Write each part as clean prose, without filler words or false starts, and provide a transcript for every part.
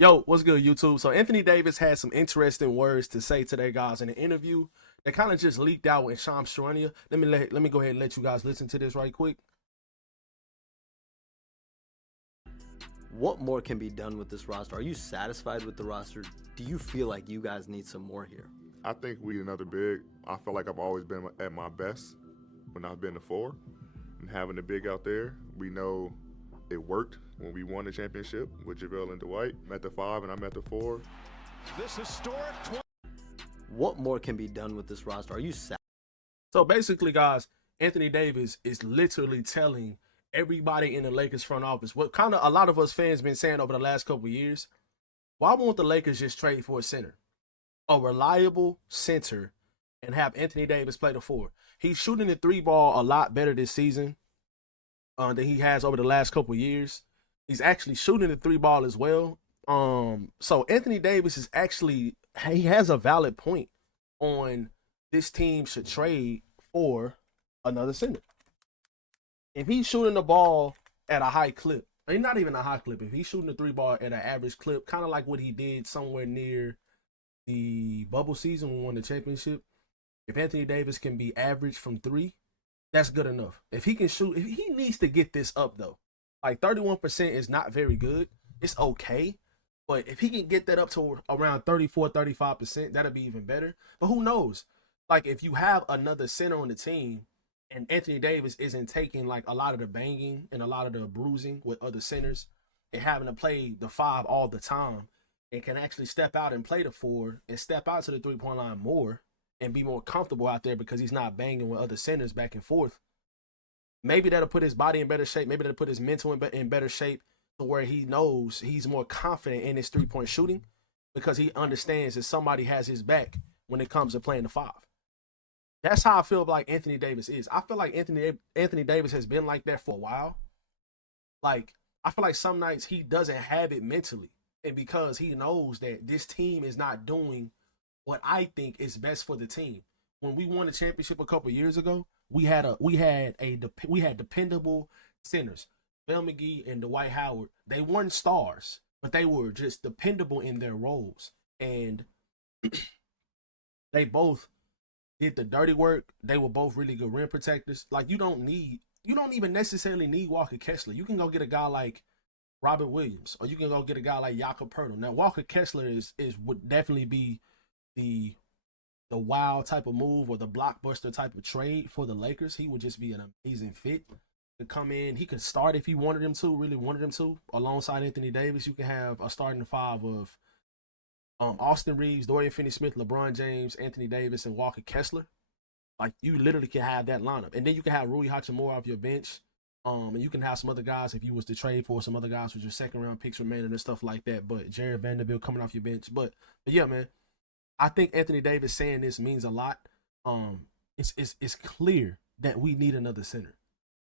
Yo, what's good, YouTube? So Anthony Davis had some interesting words to say today, guys, in an interview that kind of just leaked out with Shams Charania. Let me go ahead and let you guys listen to this right quick. What more can be done with this roster? Are you satisfied with the roster? Do you feel like you guys need some more here? I think we need another big. I feel like I've always been at my best when I've been the four. And having the big out there, we know it worked when we won the championship with JaVale and Dwight. I'm at the five and I'm at the four. This historic. What more can be done with this roster? Are you satisfied? So basically, guys, Anthony Davis is literally telling everybody in the Lakers front office what kind of a lot of us fans been saying over the last couple of years. Why won't the Lakers just trade for a center? A reliable center and have Anthony Davis play the four. He's shooting the three ball a lot better this season than he has over the last couple of years. He's actually shooting the three ball as well. So Anthony Davis is actually, he has a valid point on this team should trade for another center. If he's shooting the ball at a high clip, not even a high clip, if he's shooting the three ball at an average clip, kind of like what he did somewhere near the bubble season when we won the championship, if Anthony Davis can be average from three, that's good enough. If he can shoot, if he needs to get this up though. Like 31% is not very good. It's okay. But if he can get that up to around 34, 35%, that'll be even better. But who knows? Like if you have another center on the team and Anthony Davis isn't taking like a lot of the banging and a lot of the bruising with other centers and having to play the five all the time and can actually step out and play the four and step out to the three-point line more and be more comfortable out there because he's not banging with other centers back and forth. Maybe that'll put his body in better shape. Maybe that'll put his mental in better shape to where he knows he's more confident in his three-point shooting because he understands that somebody has his back when it comes to playing the five. That's how I feel like Anthony Davis is. I feel like Anthony Davis has been like that for a while. Like, I feel like some nights he doesn't have it mentally. And because he knows that this team is not doing what I think is best for the team. When we won the championship a couple years ago, we had dependable centers. Bill McGee and Dwight Howard. They weren't stars, but they were just dependable in their roles. And they both did the dirty work. They were both really good rim protectors. Like you don't even necessarily need Walker Kessler. You can go get a guy like Robert Williams, or you can go get a guy like Jakob Poeltl. Now Walker Kessler would definitely be the wild type of move or the blockbuster type of trade for the Lakers. He would just be an amazing fit to come in. He could start if he wanted him to, really wanted him to, alongside Anthony Davis. You can have a starting five of Austin Reeves, Dorian Finney-Smith, LeBron James, Anthony Davis, and Walker Kessler. Like you literally can have that lineup, and then you can have Rui Hachimura off your bench. And you can have some other guys if you was to trade for some other guys with your second round picks remaining and stuff like that. But Jared Vanderbilt coming off your bench. But yeah, man, I think Anthony Davis saying this means a lot. It's clear that we need another center.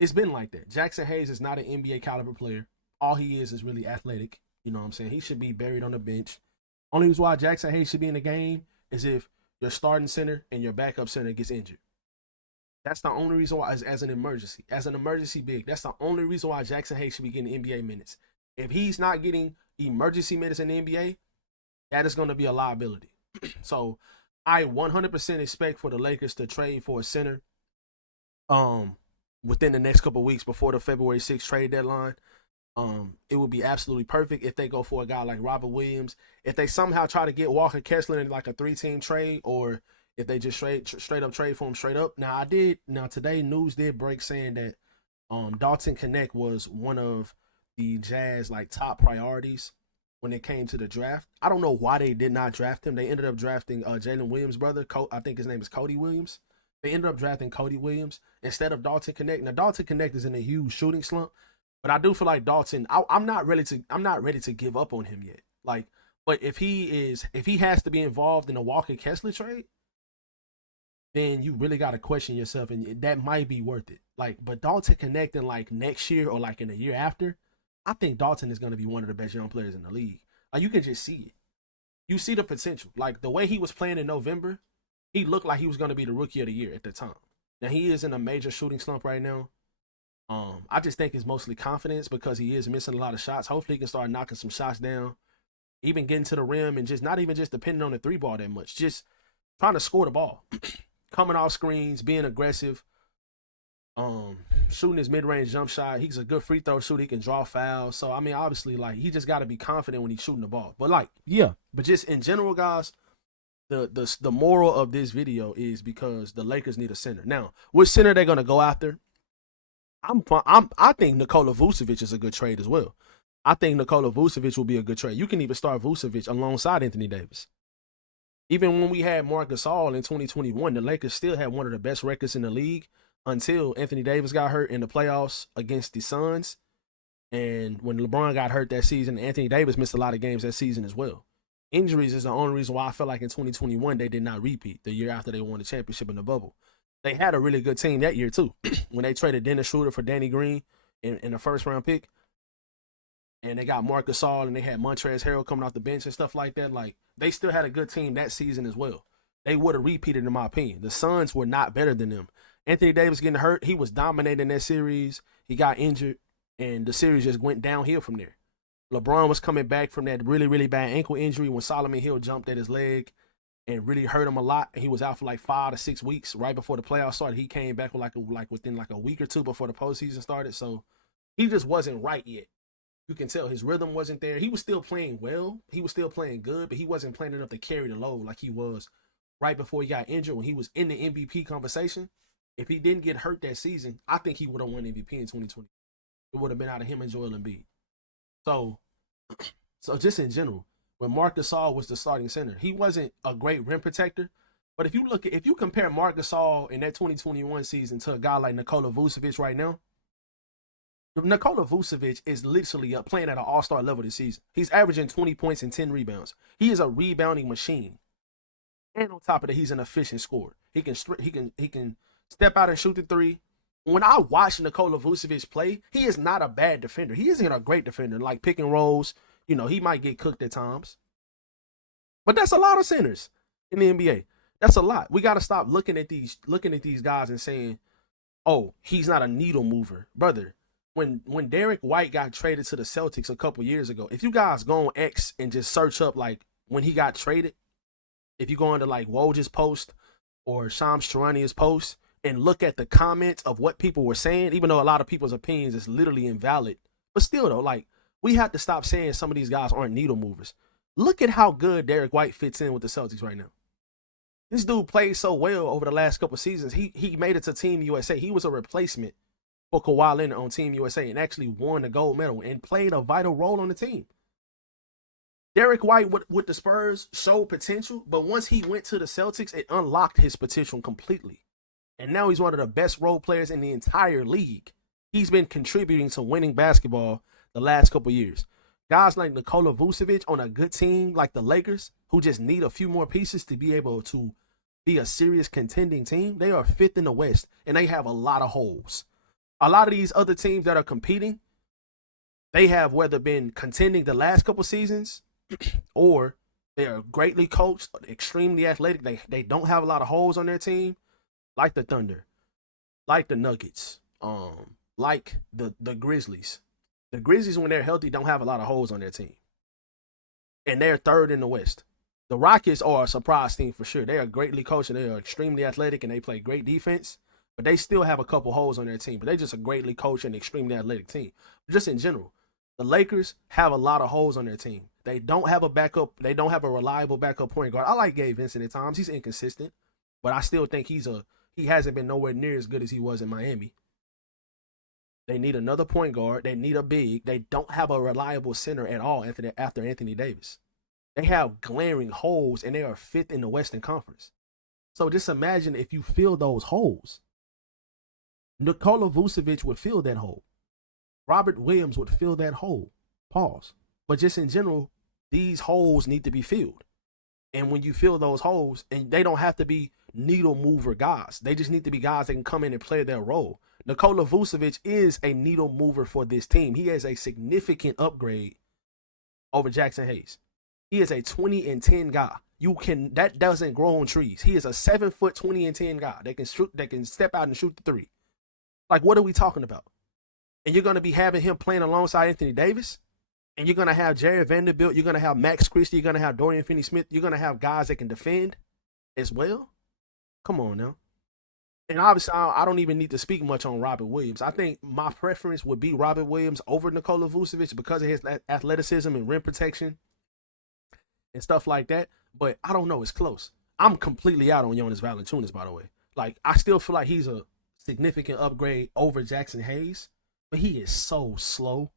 It's been like that. Jackson Hayes is not an NBA caliber player. All he is really athletic. You know what I'm saying? He should be buried on the bench. Only reason why Jackson Hayes should be in the game is if your starting center and your backup center gets injured. That's the only reason why, as an emergency big, that's the only reason why Jackson Hayes should be getting NBA minutes. If he's not getting emergency minutes in the NBA, that is going to be a liability. So I 100% expect for the Lakers to trade for a center within the next couple of weeks before the February 6th trade deadline. It would be absolutely perfect if they go for a guy like Robert Williams. If they somehow try to get Walker Kessler in like a 3-team trade, or if they just straight up trade for him straight up. Now today news did break saying that Dalton Connect was one of the Jazz like top priorities when it came to the draft. I don't know why they did not draft him. They ended up drafting Jalen Williams' brother. I think his name is Cody Williams. They ended up drafting Cody Williams instead of Dalton Connect. Now Dalton Connect is in a huge shooting slump, but I do feel like Dalton. I'm not ready to give up on him yet. Like, but if he has to be involved in a Walker Kessler trade, then you really got to question yourself, and that might be worth it. Like, but Dalton connecting like next year or like in the year after, I think Dalton is going to be one of the best young players in the league. Like, you can just see it. You see the potential. Like, the way he was playing in November, he looked like he was going to be the rookie of the year at the time. Now, he is in a major shooting slump right now. I just think it's mostly confidence because he is missing a lot of shots. Hopefully, he can start knocking some shots down. even getting to the rim and just not even just depending on the three ball that much, just trying to score the ball, coming off screens, being aggressive, shooting his mid-range jump shot. He's a good free throw shooter. He can draw fouls. So, I mean, obviously, like, he just got to be confident when he's shooting the ball. But, like, yeah. But just in general, guys, the moral of this video is because the Lakers need a center. Now, which center they're going to go after? I think Nikola Vucevic is a good trade as well. I think Nikola Vucevic will be a good trade. You can even start Vucevic alongside Anthony Davis. Even when we had Marc Gasol in 2021, the Lakers still had one of the best records in the league until Anthony Davis got hurt in the playoffs against the Suns. And when LeBron got hurt that season, Anthony Davis missed a lot of games that season as well. Injuries is the only reason why I feel like in 2021 they did not repeat the year after they won the championship in the bubble. They had a really good team that year too when they traded Dennis Schroeder for Danny Green in the first round pick. And they got Marc Gasol and they had Montrezl Harrell coming off the bench and stuff like that. Like, they still had a good team that season as well. They would have repeated, in my opinion. The Suns were not better than them. Anthony Davis getting hurt, he was dominating that series. He got injured, and the series just went downhill from there. LeBron was coming back from that really, really bad ankle injury when Solomon Hill jumped at his leg and really hurt him a lot. He was out for like 5 to 6 weeks right before the playoffs started. He came back with within a week or two before the postseason started. So he just wasn't right yet. You can tell his rhythm wasn't there. He was still playing well. He was still playing good, but he wasn't playing enough to carry the load like he was right before he got injured when he was in the MVP conversation. If he didn't get hurt that season, I think he would have won MVP in 2020. It would have been out of him and Joel Embiid. So just in general, when Marc Gasol was the starting center, he wasn't a great rim protector. But if you compare Marc Gasol in that 2021 season to a guy like Nikola Vucevic right now, Nikola Vucevic is literally playing at an all-star level this season. He's averaging 20 points and 10 rebounds. He is a rebounding machine. And on top of that, he's an efficient scorer. He can step out and shoot the three. When I watch Nikola Vucevic play, he is not a bad defender. He isn't a great defender. Like pick and rolls, he might get cooked at times. But that's a lot of centers in the NBA. That's a lot. We got to stop looking at these guys and saying, "Oh, he's not a needle mover." Brother, when Derek White got traded to the Celtics a couple years ago, if you guys go on X and just search up like when he got traded, if you go into like Woj's post or Shams Charania's post and look at the comments of what people were saying, even though a lot of people's opinions is literally invalid, but still though, like we have to stop saying some of these guys aren't needle movers. Look at how good Derek White fits in with the Celtics right now. This dude played so well over the last couple of seasons. He made it to Team USA. He was a replacement for Kawhi Leonard on Team USA and actually won the gold medal and played a vital role on the team. Derek White with the Spurs showed potential, but once he went to the Celtics, it unlocked his potential completely. And now he's one of the best role players in the entire league. He's been contributing to winning basketball the last couple years. Guys like Nikola Vucevic on a good team like the Lakers, who just need a few more pieces to be able to be a serious contending team, they are 5th in the West, and they have a lot of holes. A lot of these other teams that are competing, they have whether been contending the last couple seasons or they are greatly coached, extremely athletic. They don't have a lot of holes on their team, like the Thunder, like the Nuggets, like the Grizzlies. The Grizzlies, when they're healthy, don't have a lot of holes on their team. And they're 3rd in the West. The Rockets are a surprise team for sure. They are greatly coached and they are extremely athletic and they play great defense. But they still have a couple holes on their team. But they're just a greatly coached and extremely athletic team. Just in general, the Lakers have a lot of holes on their team. They don't have a backup. They don't have a reliable backup point guard. I like Gabe Vincent at times. He's inconsistent. But I still think he hasn't been nowhere near as good as he was in Miami. They need another point guard. They need a big. They don't have a reliable center at all after Anthony Davis. They have glaring holes, and they are 5th in the Western Conference. So just imagine if you fill those holes. Nikola Vucevic would fill that hole. Robert Williams would fill that hole. Pause. But just in general, these holes need to be filled. And when you fill those holes, and they don't have to be needle mover guys. They just need to be guys that can come in and play their role. Nikola Vucevic is a needle mover for this team. He is a significant upgrade over Jackson Hayes. He is a 20 and 10 guy. That doesn't grow on trees. He is a 7-foot 20 and 10 guy that can step out and shoot the three. Like, what are we talking about? And you're going to be having him playing alongside Anthony Davis and you're gonna have Jared Vanderbilt, you're gonna have Max Christie, you're gonna have Dorian Finney-Smith, you're gonna have guys that can defend as well. Come on now. And obviously, I don't even need to speak much on Robert Williams. I think my preference would be Robert Williams over Nikola Vucevic because of his athleticism and rim protection and stuff like that. But I don't know. It's close. I'm completely out on Jonas Valanciunas, by the way. Like, I still feel like he's a significant upgrade over Jackson Hayes, but he is so slow.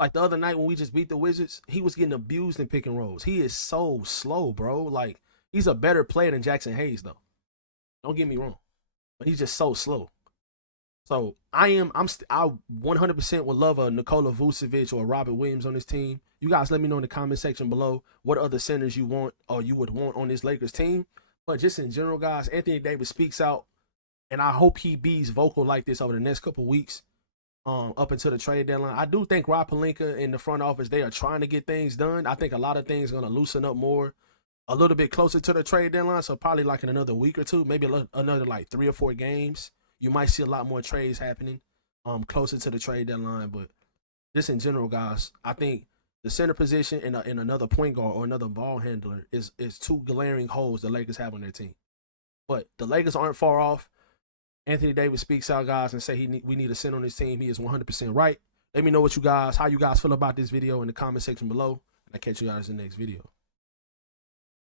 Like the other night when we just beat the Wizards, he was getting abused in pick and rolls. He is so slow, bro. Like, he's a better player than Jackson Hayes, though. Don't get me wrong. But he's just so slow. So I 100% would love a Nikola Vucevic or a Robert Williams on this team. You guys let me know in the comment section below what other centers you want or you would want on this Lakers team. But just in general, guys, Anthony Davis speaks out, and I hope he be vocal like this over the next couple of weeks up until the trade deadline. I do think Rob Pelinka in the front office, they are trying to get things done. I think a lot of things are going to loosen up more a little bit closer to the trade deadline, so probably like in another week or two, maybe another like 3 or 4 games. You might see a lot more trades happening closer to the trade deadline. But just in general, guys, I think the center position and another point guard or another ball handler is 2 glaring holes the Lakers have on their team. But the Lakers aren't far off. Anthony Davis speaks out, guys, and say we need a center on this team. He is 100% right. Let me know how you guys feel about this video in the comment section below, and I'll catch you guys in the next video.